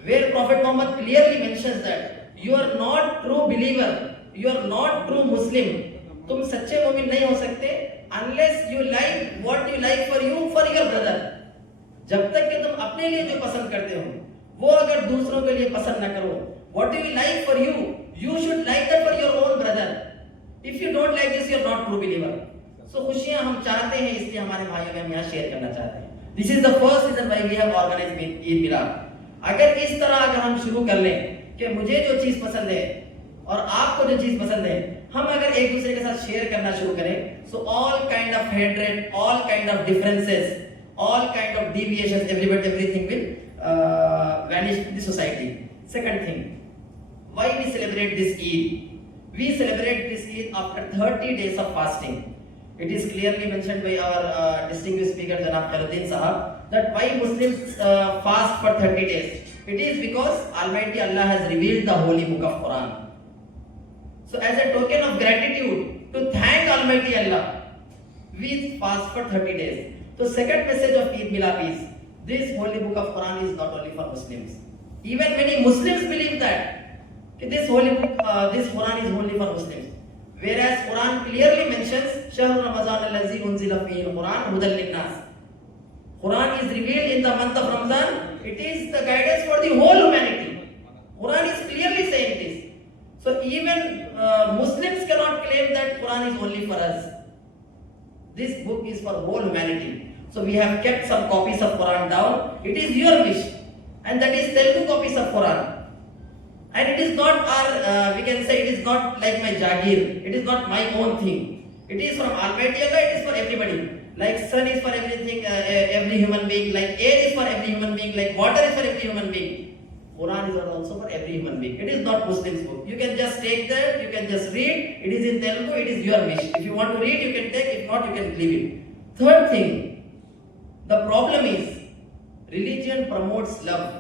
where Prophet Muhammad clearly mentions that you are not true believer, you are not true Muslim. तुम सच्चे मोमिन नहीं हो सकते unless you like what you like for you, for your brother. जब तक कि तुम अपने लिए जो पसंद करते हो वो अगर दूसरों के लिए पसंद न करो, what do you like for you, you should like that for your own brother. If you don't like this, you are not true believer. So खुशियां हम चाहते हैं, इसलिए हमारे भाइयों में हम यहाँ शेयर करना चाहते हैं. This is the first reason why we have organized Eid Milad. अगर इस तरह अगर हम शुरू कर लें कि मुझे जो चीज पसंद है और आपको जो चीज पसंद है, हम अगर एक दूसरे के साथ शेयर करना शुरू करें, so all kind of hatred, all kind of differences, all kind of deviations, everything will vanish in the society. Second thing, why we celebrate this Eid? We celebrate this Eid after 30 days of fasting. It is clearly mentioned by our distinguished speaker Janab Khairuddin Sahab that why Muslims fast for 30 days. It is because Almighty Allah has revealed the holy book of Quran. So as a token of gratitude to thank Almighty Allah, we fast for 30 days. So second message of Eid Milad is, this holy book of Quran is not only for Muslims. Even many Muslims believe that this holy book, this Quran is only for Muslims. Whereas Quran clearly mentions Shahr Ramadan allazi unzila fihi al-Quran hudan lin-nas. Quran is revealed in the month of Ramadan. It is the guidance for the whole humanity. Quran is clearly saying this. So even Muslims cannot claim that Quran is only for us. This book is for whole humanity. So we have kept some copies of Quran down. It is your wish, and that is Telugu copies of Quran. And it is not our, we can say it is not like my Jagir. It is not my own thing. It is from Almighty Allah. It is for everybody. Like sun is for everything, every human being. Like air is for every human being. Like water is for every human being. Quran is also for every human being. It is not Muslim's book. You can just take that. You can just read. It is in Telugu. It is your wish. If you want to read, you can take. If not, you can leave it. Third thing, the problem is religion promotes love.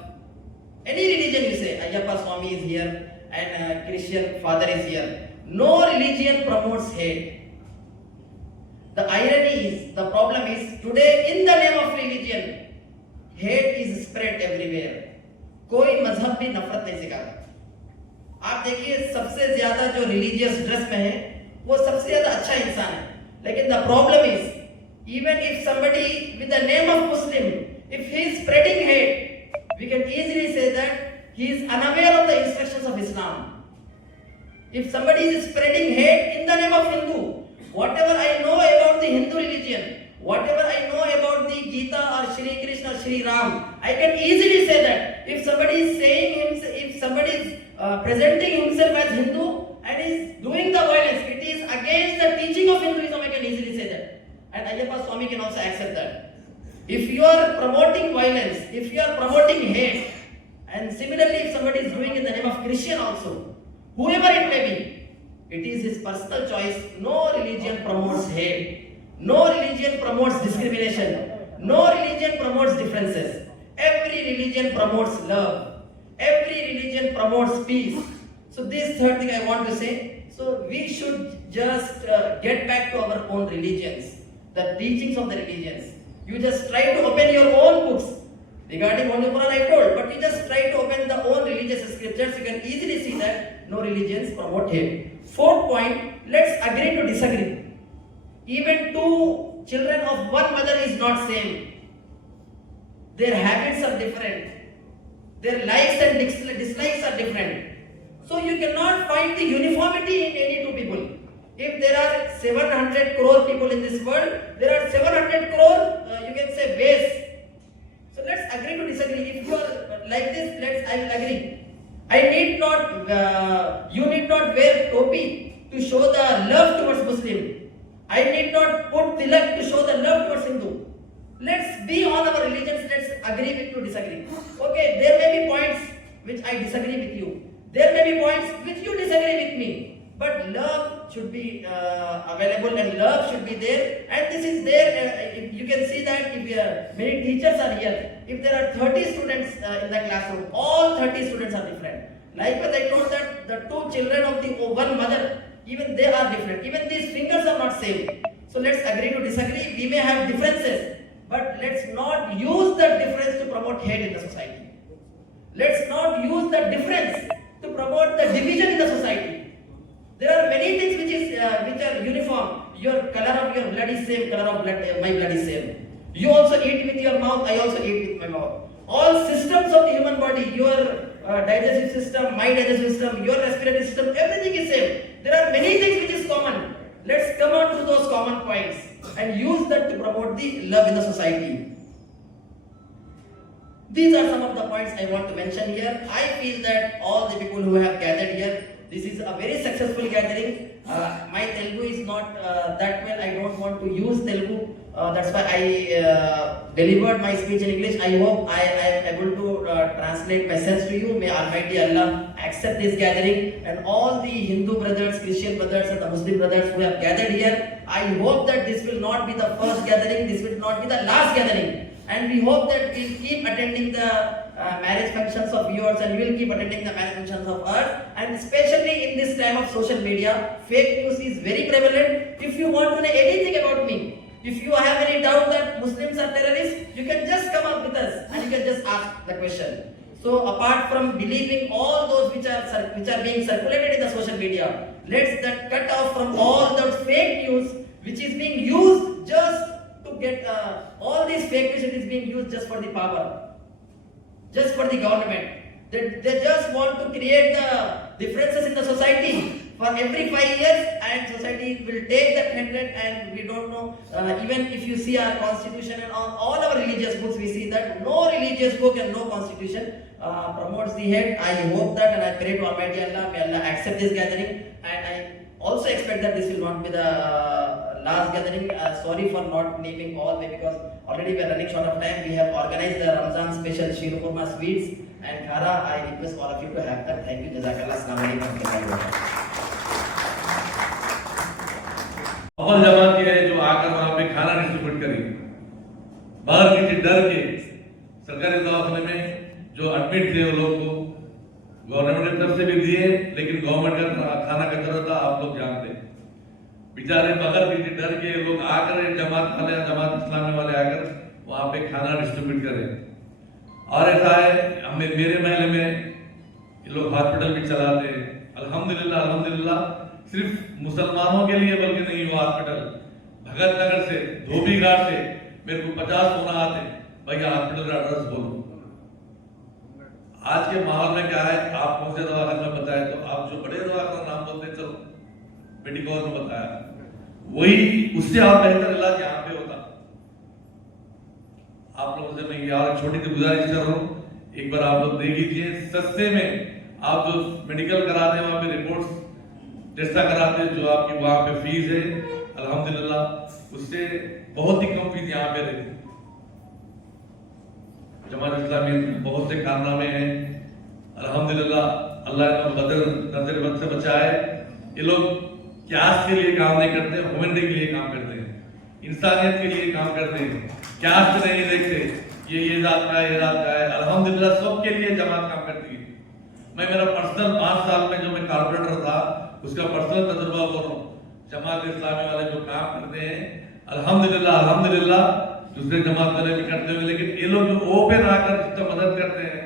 Any religion you say, Ayyappa Swami is here and Christian father is here. No religion promotes hate. The irony is, the problem is, today in the name of religion, hate is spread everywhere. कोई मजहब भी नफरत नहीं सिखाता. आप देखिए सबसे ज्यादा जो रिलीजियस ड्रेस में है वो सबसे ज्यादा अच्छा इंसान है. लेकिन the problem is, even if somebody with the name of Muslim, if he is spreading hate, we can easily say that he is unaware of the instructions of Islam. If somebody is spreading hate in the name of Hindu, whatever I know about the Hindu religion, whatever I know about the Gita or Shri Krishna, Shri Ram, I can easily say that if somebody is saying if somebody is presenting himself as Hindu and is doing the violence, it is against the teaching of Hinduism, I can easily say that. And Ayyappa Swami can also accept that. If you are promoting violence, if you are promoting hate, and similarly if somebody is doing in the name of Christian also, whoever it may be, it is his personal choice. No religion promotes hate. No religion promotes discrimination. No religion promotes differences. Every religion promotes love. Every religion promotes peace. So this third thing I want to say. So we should just get back to our own religions, the teachings of the religions. You just try to open your own books. Regarding Holy Quran I told, but you just try to open the own religious scriptures. You can easily see that no religions promote hate. Fourth point, let's agree to disagree. Even two children of one mother is not same. Their habits are different. Their likes and dislikes are different. So you cannot find the uniformity in any two people. If there are 700 crore people in this world, there are 700 crore, you can say, ways. So let's agree to disagree. If you are like this, I will agree. You need not wear topi to show the love towards Muslim. I need not put tilak to show the love towards Hindu. Let's be on our religions, let's agree to disagree. Okay, there may be points which I disagree with you. There may be points which you disagree with me. But love should be available and love should be there. And this is there. You can see that if many teachers are here. If there are 30 students in the classroom, all 30 students are different. Likewise, I told that the two children of the one mother, even they are different. Even these fingers are not same. So let's agree to disagree. We may have differences, but let's not use that difference to promote hate in the society. Let's not use that difference to promote the division in the society. There are many things which are uniform. Your color of your blood is same, color of blood, my blood is same. You also eat with your mouth, I also eat with my mouth. All systems of the human body, your digestive system, my digestive system, your respiratory system, everything is same. There are many things which is common. Let's come on to those common points and use that to promote the love in the society. These are some of the points I want to mention here. I feel that all the people who have gathered here, this is a very successful gathering. My Telugu is not that well. I don't want to use Telugu. That's why I delivered my speech in English. I hope I am able to translate my sense to you. May Almighty Allah accept this gathering, and all the Hindu brothers, Christian brothers and the Muslim brothers who have gathered here. I hope that this will not be the first gathering. This will not be the last gathering. And we hope that we'll keep attending the marriage functions of yours, and we will keep attending the marriage functions of ours. And especially in this time of social media, fake news is very prevalent. If you want to know anything about me, If you have any doubt that Muslims are terrorists, you can just come up with us and you can just ask the question. So apart from believing all those which are being circulated in the social media, let's that cut off from all those fake news which is being used just to get all these fake news is being used just for the power, just for the government. They just want to create the differences in the society for every 5 years, and society will take that template, and we don't know. Even if you see our constitution and all our religious books, we see that no religious book and no constitution promotes the hate. I hope that, and I pray to Almighty Allah, may Allah accept this gathering, and I also expect that this will not be the last gathering. Sorry for not naming all, because already we are running short of time. We have organized the Ramzan special Sheer Kurma sweets and khara. I request all of you to have that. Thank you. Jazakallah. Assalamu alaikum. अव्वल जमात ये है जो आकर वहाँ पे खाना distribute करी, बाहर किसी डर के सरकारी दवाखाने में जो एडमिट थे वो लोग को गवर्नमेंट की तरफ से भी दिए, लेकिन गवर्नमेंट का खाना का जरूरत था, आप लोग जानते। बेचारे बगैर किसी डर के लोग आकर जमात वाले, जमात इस्लामी वाले आकर वहाँ पे खाना डिस्ट्रीब्यूट करें। और ऐसा है, हमें मेरे महल्ले में ये लोग हॉस्पिटल भी चलाते हैं। अल्हम्दुलिल्लाह अल्हम्दुलिल्लाह, सिर्फ मुसलमानों के लिए बल्कि नहीं हुआ हॉस्पिटल, भगत नगर से, धोबी घाट से मेरे को 50 फोन आते, भैया हॉस्पिटल का एड्रेस बोलो। आज के माहौल में क्या है, आप कौन से दवाखाने में बताए तो आप जो बड़े दवाखाने नाम बोलते, चलो मेडिकल में बताया, वही उससे और बेहतर इलाज यहाँ पे होता। आप लोगों से मैं यार छोटी सी गुजारिश कर रहा हूँ, एक बार आप लोग देख लीजिए, सस्ते में आप जो मेडिकल कराते हैं वहाँ पे रिपोर्ट्स टेस्ट कराते हैं, जो आपकी वहाँ पे फीस है अल्हम्दुलिल्लाह उससे बहुत ही कम फीस यहाँ पे रहती है। जमात इस्लामी बहुत से कारनामे हैं अल्हम्दुलिल्लाह, अल्लाह ने बदर नजर बद से बचाए। ये लोग क्यास के लिए काम नहीं करते, ह्यूमनिटी के लिए काम करते हैं, इंसानियत के लिए काम करते हैं, क्यास नहीं देखते ये जात का है, ये जात का है। अल्हम्दुलिल्लाह सबके लिए जमात काम करती है। मैं मेरा पर्सनल 5 साल में जो मैं कारपोरेटर था उसका पर्सनल तजुर्बा बोल रहा हूँ। जमात इस्लामी वाले जो काम करते हैं अल्हम्दुलिल्लाह अल्हम्दुलिल्लाह, दूसरे जमात वाले भी करते हुए, लेकिन ये लोग जो ओपन आकर जितना मदद करते हैं,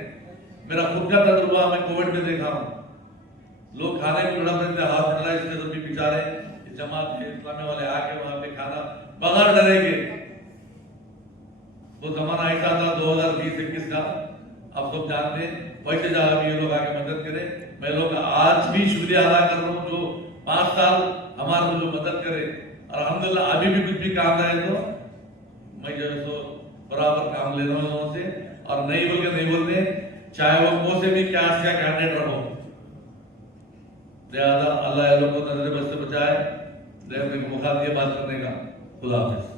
मेरा खुद का तजुर्बा मैं कोविड में देखा हूँ। लोग खाने में तड़प रहे थे, हॉस्पिटलाइज थे, तो भी बेचारे जमात इस्लामी वाले आके वहां पे खाना बगैर डरे के। वो जमाना ऐसा था 2020-21 का, आप सब जानते हैं, वैसे जहाँ ये लोग आके मदद करें। मैं लोग आज भी शुक्रिया अदा कर रहा हूँ जो 5 साल हमारा जो मदद करे। अल्हम्दुलिल्लाह अभी भी कुछ भी काम रहे तो मैं जो है सो बराबर काम ले रहा हूँ लोगों से, और नहीं बोल के नहीं बोलते, चाहे वो को से भी क्या कैंडिडेट रहो। लिहाजा अल्लाह लोगों को नजर बद से बचाए, मौका दिया बात करने का। खुदा हाफिज़।